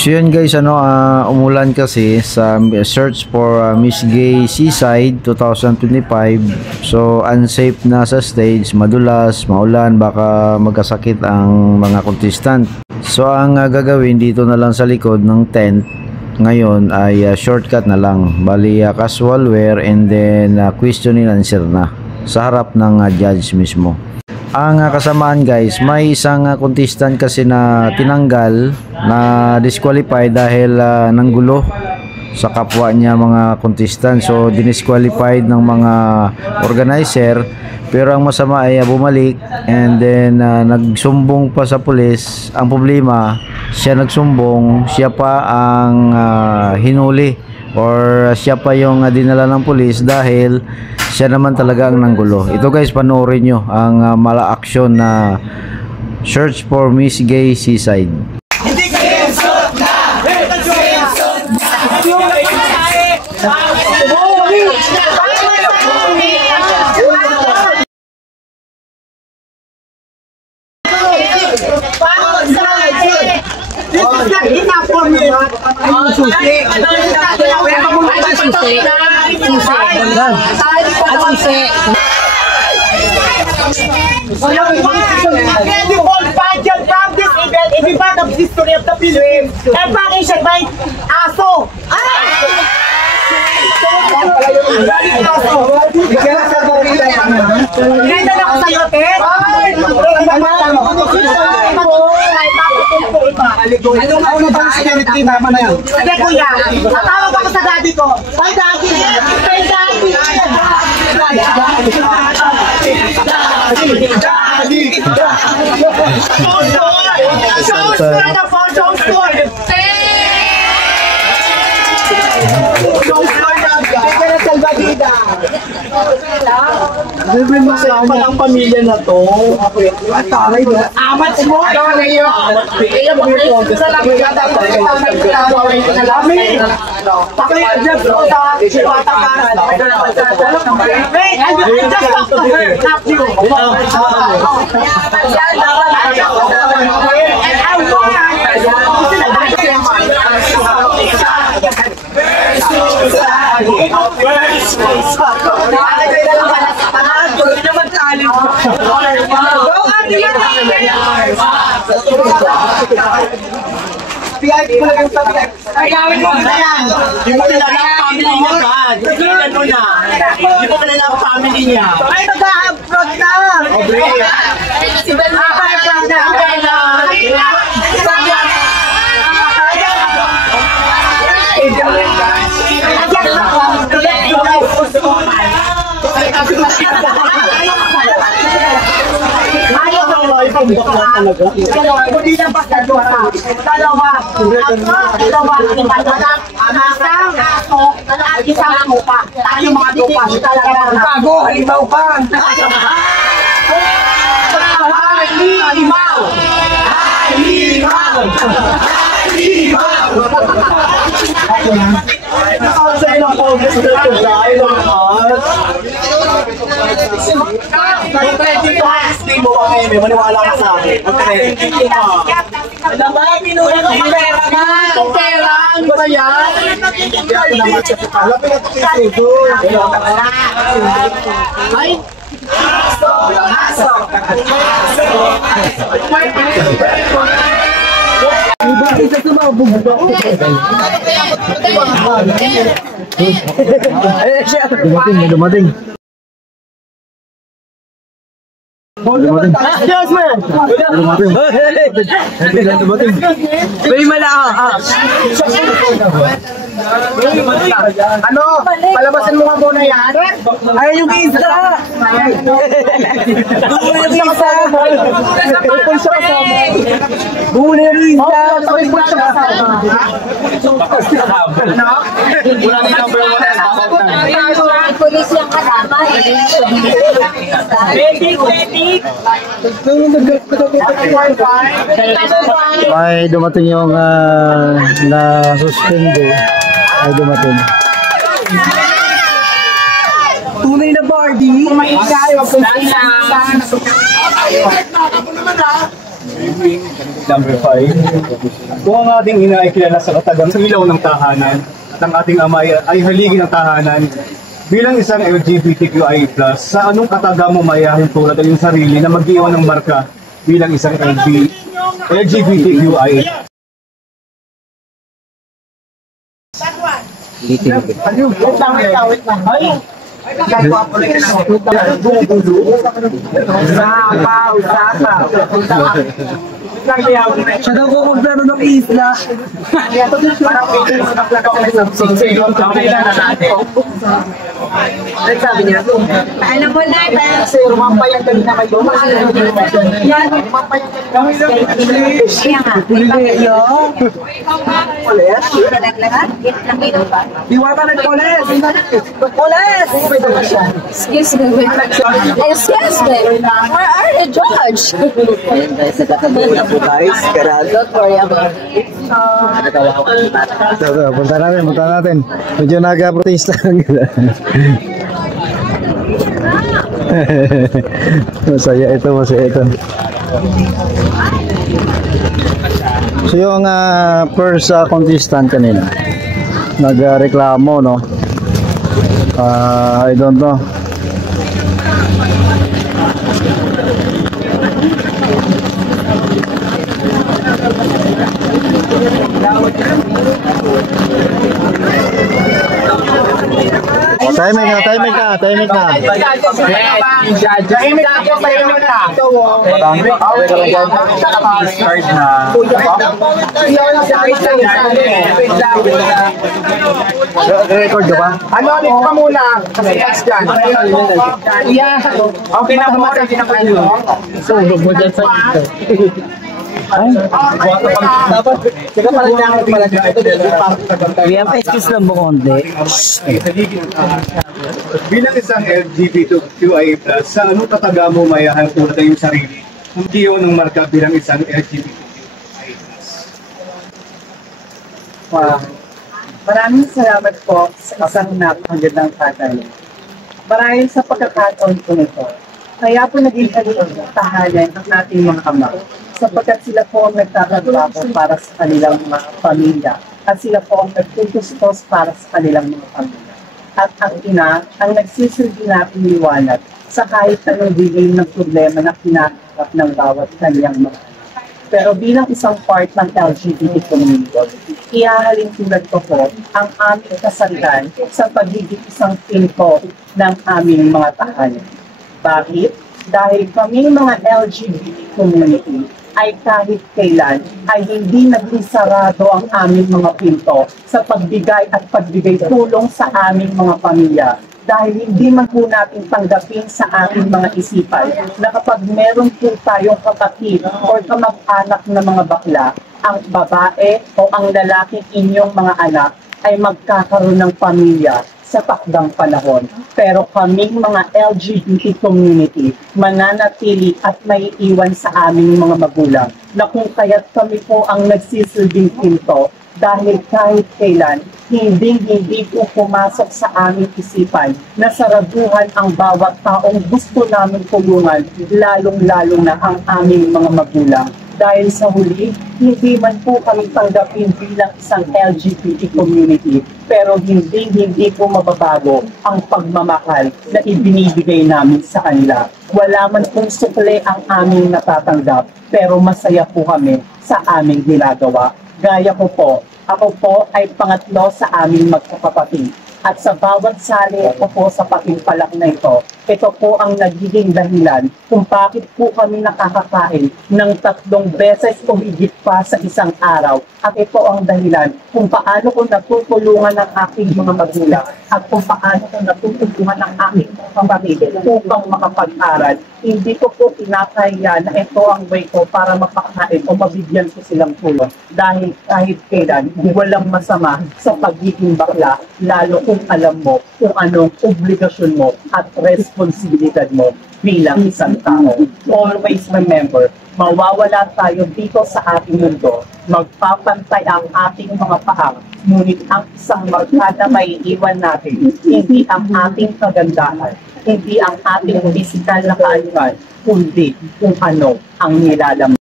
So yun guys, umulan kasi sa search for Miss Gay Seaside 2025. So unsafe na sa stage, madulas, maulan, baka magkasakit ang mga contestant. So ang gagawin dito na lang sa likod ng tent ngayon ay shortcut na lang. Bali casual wear and then question and answer na sa harap ng judge mismo. Ang kasamaan guys, may isang contestant kasi na tinanggal, na disqualified dahil nanggulo sa kapwa niya mga contestant. So dinisqualified ng mga organizer, pero ang masama ay bumalik and then nagsumbong pa sa pulis. Ang problema, siya nagsumbong, siya pa ang hinuli or siya pa yung dinala ng pulis dahil siya naman talaga ang nanggulo. Ito guys, panoorin nyo ang mala action na search for Miss Gay Seaside. Hindi kayo suot na! Suot every part of the history of the Philippines and packaged by aso. Ganda na ako sa'yo, Ted. Ano ba ang security naman na yan? Sige kuya, tatawag ako sa daddy ko. Hi daddy! Hi daddy! Show store na po! Show store! Show store na! Bigyan na salbagida! Palang pamilya na to. Taray ba? Amat mo! Taray yun! Kaya mo kayo sa lagada ko. Pakaya po sa Batang Wait! I just talk to her, not you! And I want PIP mo lang yung sabi. ay gawin mo na yan! Hindi mo kilala ang family niya, God. Tignan mo na. Hindi mo kilala ang family niya. Ay, mag-a-abroad na! Obre. Si Ben mag-a-abroad na! Ayaw ko lang ipambak na talaga. Hindi na pa sa dalawa. Dalawa, isang aso, at isang tupa. Tayo mga tupa. Bago, halimaw pa. Halimaw! Sa ilang progress na ito dahil ang heart. Mag-credit ko ang stream mo kami. Maniwala ka sa akin. Mag-credit ko. Alam ba, pinuha ko yung pera na! Itong pera, ano ba yan? Hindi ako naman sa pala. Pinatukiso. Ay! Aso! Bakit sa sumabog ba? Dumating. Yes, man! Dumating. May malaka. Ano? Palabasin mo nga muna yan? Ay, yung isa! Yung isa! May pulsa kasama. Buhuli yung isa! May pulsa kasama. Ano? Wala ni number 1 at about na. Pulis yung kasama eh. May dumating yung na suspendo. Ay dumating. Tunay na Barbie. Kumain ka, huwag kong sinasa. Number 5. Kung ang ating ina ay kilala sa katagang ilaw ng tahanan at ang ating ama ay haligi ng tahanan, bilang isang LGBTQI+, sa anong kataga mo mayayahin tulad ng iyong sarili na mag-iwan ng marka bilang isang LGBTQI? Siya daw kukumplano ng isla. Sabi niya, alam mo na, kasi rumampay ang galing na kayo. Rumampay ang galing na kayo. Kaya nga, Poles? Iwata na Poles! Poles! Excuse me, excuse me, where are the judge? Don't worry about it. Punta natin. Medyo naga-protesta lang kita. Masaya ito. So yung first contestant kanina, nagreklamo, no? I don't know. Timing ka. Tahimik ako sa'yo na. Record ka ba? Ano ka muna? Kasi next dyan. Okay na po. So, mo dyan sa dito. Dapat, sika pala niya ang palagay. We have excuse lang mo konti. Bilang isang LGBTQI+, sa anong kataga mo mayayahin tulad ng iyong sarili? Mag-iwan ng marka bilang isang LGBTQI+. Wow. Maraming salamat po sa isang napakagandang tatanong. Marahil sa pagkakataon ko nito, kaya po naging tahanan ang ating mga ama, sapagkat sila po ang nagtatrabaho para sa kanilang mga pamilya at sila po ang nagtutustos para sa kanilang mga pamilya. At ang ina ang nagsisilbi natin liwanag sa kahit anong dilim ng problema na kinaharap ng bawat kanyang mga anak. Pero bilang isang part ng LGBT community, ihahalin tulad ko po ang aming kasarian sa pagiging isang pinto ng aming mga tahanan. Bakit? Dahil kaming mga LGBT community ay kahit kailan ay hindi naging sarado ang aming mga pinto sa pagbigay at pagbigay tulong sa aming mga pamilya. Dahil hindi man po natin tanggapin sa ating mga isipan na kapag meron po tayong kapatid o kamag-anak na mga bakla, ang babae o ang lalaking inyong mga anak ay magkakaroon ng pamilya sa takdang panahon. Pero kaming mga LGBT community, mananatili at may iwan sa aming mga magulang na kung kaya't kami po ang nagsisilbing pinto dahil kahit kailan, hindi po pumasok sa aming isipan na saraduhan ang bawat taong gusto namin tulungan, lalong-lalo na ang aming mga magulang. Dahil sa huli, hindi man po kami tanggapin bilang isang LGBT community, pero hindi po mababago ang pagmamahal na ibinibigay namin sa kanila. Wala man pong sukle ang aming natatanggap, pero masaya po kami sa aming ginagawa. Gaya ko po, ako po ay pangatlo sa aming magkakapatid. At sa bawat sali ko po sa patimpalak na ito po ang nagiging dahilan kung bakit po kami nakakakain ng 3 beses o higit pa sa isang araw. At ito ang dahilan kung paano ko natutulungan ng aking mga magulang at kung paano ko natutulungan ng aking kapatid upang makapag-aral. Hindi ko po kinakahiya na ito ang way ko para mapakain o mabigyan ko silang tulong. Dahil kahit kailan, walang masama sa pagiging bakla, lalo kung alam mo kung anong obligasyon mo at responsibilidad mo bilang isang tao. Always remember, mawawala tayo dito sa ating mundo, magpapantay ang ating mga paa, ngunit ang isang marka na maiiwan natin, hindi ang ating kagandahan, hindi ang ating physical na kaaliman, kundi kung ano ang nilalaman.